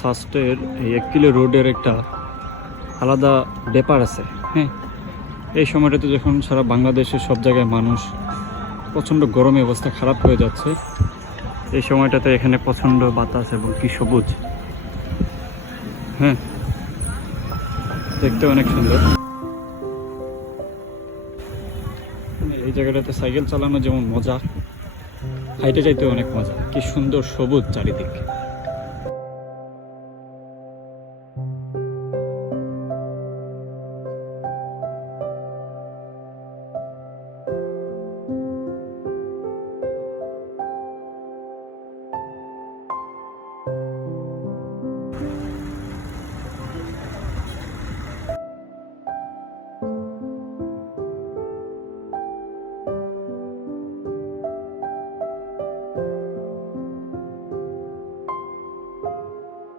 সাস্টের এই 1 কিলো রোডের একটা আলাদা ব্যাপার আছে। হ্যাঁ, এই সময়টাতে যখন সারা বাংলাদেশের সব জায়গায় মানুষ প্রচণ্ড গরমে অবস্থা খারাপ হয়ে যাচ্ছে, এই সময়টাতে এখানে প্রচণ্ড বাতাস এবং কি সবুজ। হ্যাঁ, দেখতে অনেক সুন্দর। এই জায়গাটাতে সাইকেল চালানো যেমন মজা, হাইটে যাইতে অনেক মজা। কি সুন্দর সবুজ চারিদিক।